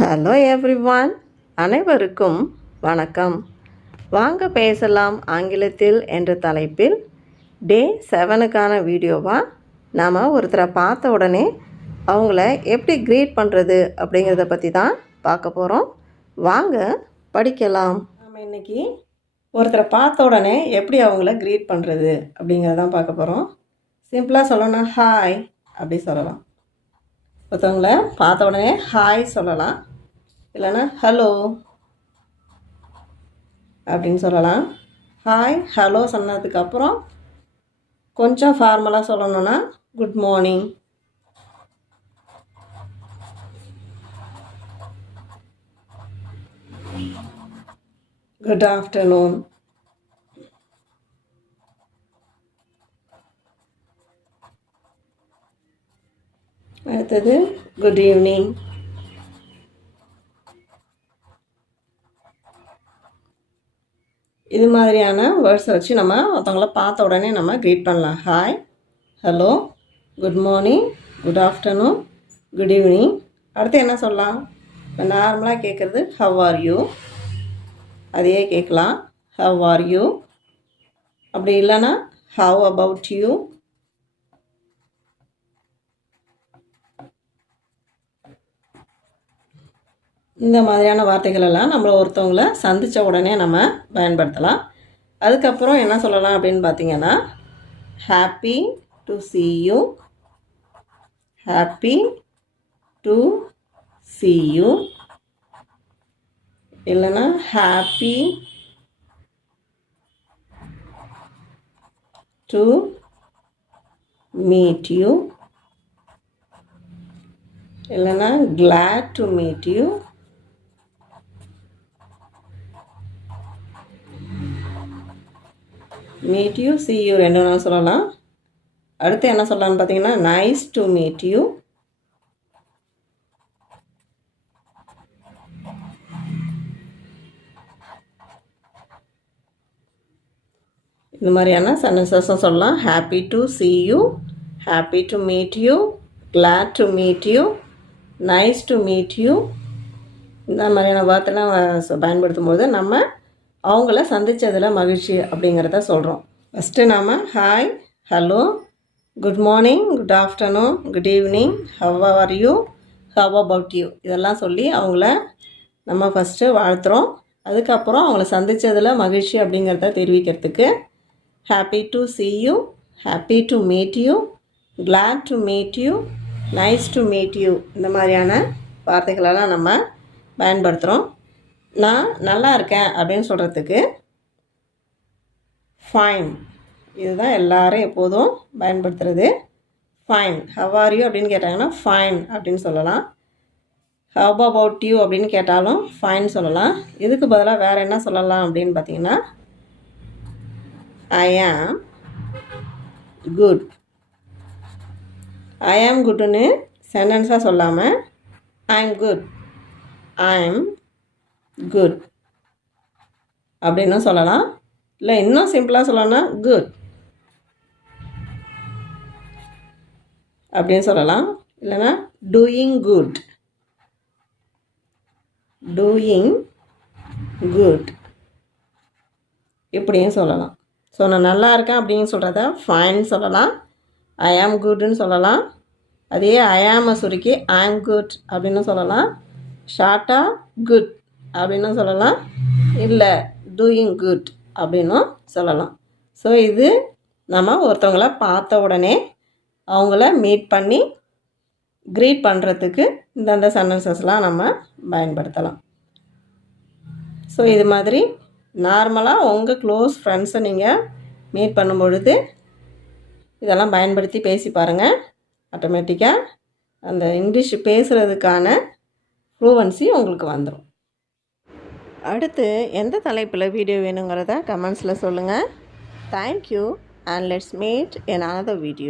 Hello everyone, அனைவருக்கும் வணக்கம். வாங்க பேசலாம் ஆங்கிலத்தில் என்ற தலைப்பில் டே 7க்கான வீடியோவாக நாம் ஒருத்தரை பார்த்த உடனே அவங்கள எப்படி க்ரீட் பண்ணுறது அப்படிங்கிறத பற்றி தான் பார்க்க போகிறோம். வாங்க படிக்கலாம். நாம் இன்றைக்கி ஒருத்தரை பார்த்த உடனே எப்படி அவங்கள க்ரீட் பண்ணுறது அப்படிங்கிறத தான் பார்க்க போகிறோம். சிம்பிளாக சொல்லணும்னா ஹாய் அப்படி சொல்லலாம். ஒருத்தவங்கள பார்த்த உடனே ஹாய் சொல்லலாம், இல்லைன்னா ஹலோ அப்படின்னு சொல்லலாம். ஹாய் ஹலோ சொன்னதுக்கப்புறம் கொஞ்சம் ஃபார்மலாக சொல்லணுன்னா குட் மார்னிங், குட் ஆஃப்டர்நூன், அடுத்தது குட் ஈவினிங், இது மாதிரியான வேர்ட்ஸை வச்சு நம்ம ஒருத்தவங்கள பார்த்த உடனே நம்ம க்ரீட் பண்ணலாம். Hi, hello, good morning, good afternoon, good evening. அடுத்து என்ன சொல்லலாம்? இப்போ நார்மலாக கேட்குறது ஹவ் ஆர் யூ, அதையே கேட்கலாம் ஹவ் ஆர் யூ. அப்படி இல்லைன்னா ஹவ் அபவுட் யூ, இந்த மாதிரியான வார்த்தைகள் எல்லாம் நம்மளை ஒருத்தவங்கள சந்தித்த உடனே நம்ம பயன்படுத்தலாம். அதுக்கப்புறம் என்ன சொல்லலாம் அப்படின்னு பார்த்தீங்கன்னா happy to see you, happy to see you, இல்லைன்னா ஹாப்பி டு மீட் யூ, இல்லைன்னா glad to meet you, meet you, see you ரெண்டு நாள் சொல்லலாம். அடுத்து என்ன சொல்லலாம்னு பார்த்தீங்கன்னா நைஸ் டு மீட் யூ, இந்த மாதிரியான சென்டென்சஸும் சொல்லலாம். Happy to see you, happy to meet you, glad to meet you, nice to meet you. இந்த மாதிரியான வார்த்தைலாம் பயன்படுத்தும் போது நம்ம அவங்கள சந்தித்ததில் மகிழ்ச்சி அப்படிங்கிறத சொல்கிறோம். ஃபஸ்ட்டு நாம் hi, hello, good morning, good afternoon, good evening, how are you, how about you இதெல்லாம் சொல்லி அவங்கள நம்ம ஃபஸ்ட்டு வாழ்த்துறோம். அதுக்கப்புறம் அவங்கள சந்தித்ததில் மகிழ்ச்சி அப்படிங்கிறத தெரிவிக்கிறதுக்கு happy to see you, happy to meet you, glad to meet you, nice to meet you இந்த மாதிரியான வார்த்தைகளெல்லாம் நம்ம பயன்படுத்துகிறோம். நான் நல்லா இருக்கேன் அப்படின்னு சொல்கிறதுக்கு ஃபைன், இதுதான் எல்லாரும் எப்போதும் பயன்படுத்துகிறது. ஃபைன். ஹவ் ஆர் யூ அப்படின்னு கேட்டாங்கன்னா ஃபைன் அப்படின்னு சொல்லலாம். ஹவ் அபவுட் யூ அப்படின்னு கேட்டாலும் ஃபைன் சொல்லலாம். இதுக்கு பதிலாக வேறு என்ன சொல்லலாம் அப்படின்னு பார்த்தீங்கன்னா ஐ ஆம் குட். ஐ ஆம் குட்னு சென்டென்ஸாக சொல்லாமல் ஐ ஆம் குட், ஐ ஆம் குட் அப்படின்னு சொல்லலாம். இல்லை இன்னும் சிம்பிளாக சொல்லணும்னா குட் அப்படின்னு சொல்லலாம். இல்லைன்னா டூயிங் குட், டூயிங் குட் இப்படியும் சொல்லலாம். ஸோ நான் நல்லா இருக்கேன் அப்படின்னு சொல்கிறத ஃபைன் சொல்லலாம், ஐ ஆம் குட்னு சொல்லலாம். அதே ஐ ஆமை சுருக்கி ஐ ஆம் குட் அப்படின்னு சொல்லலாம். ஷார்ட்டாக குட் அப்படின்னு சொல்லலாம், இல்லை டூயிங் குட் அப்படின்னும் சொல்லலாம். ஸோ இது நம்ம ஒருத்தவங்கள பார்த்த உடனே அவங்கள மீட் பண்ணி க்ரீட் பண்ணுறதுக்கு இந்தந்த சென்டென்சஸ்லாம் நம்ம பயன்படுத்தலாம். ஸோ இது மாதிரி நார்மலாக உங்கள் க்ளோஸ் ஃப்ரெண்ட்ஸை நீங்கள் மீட் பண்ணும் பொழுது இதெல்லாம் பயன்படுத்தி பேசி பாருங்கள். ஆட்டோமேட்டிக்காக அந்த இங்கிலீஷ் பேசுகிறதுக்கான ஃப்ளூவன்சி உங்களுக்கு வந்துடும். அடுத்து எந்த தலைப்பில் வீடியோ வேணுங்கிறத கமெண்ட்ஸில் சொல்லுங்கள். Thank you and let's meet in another video.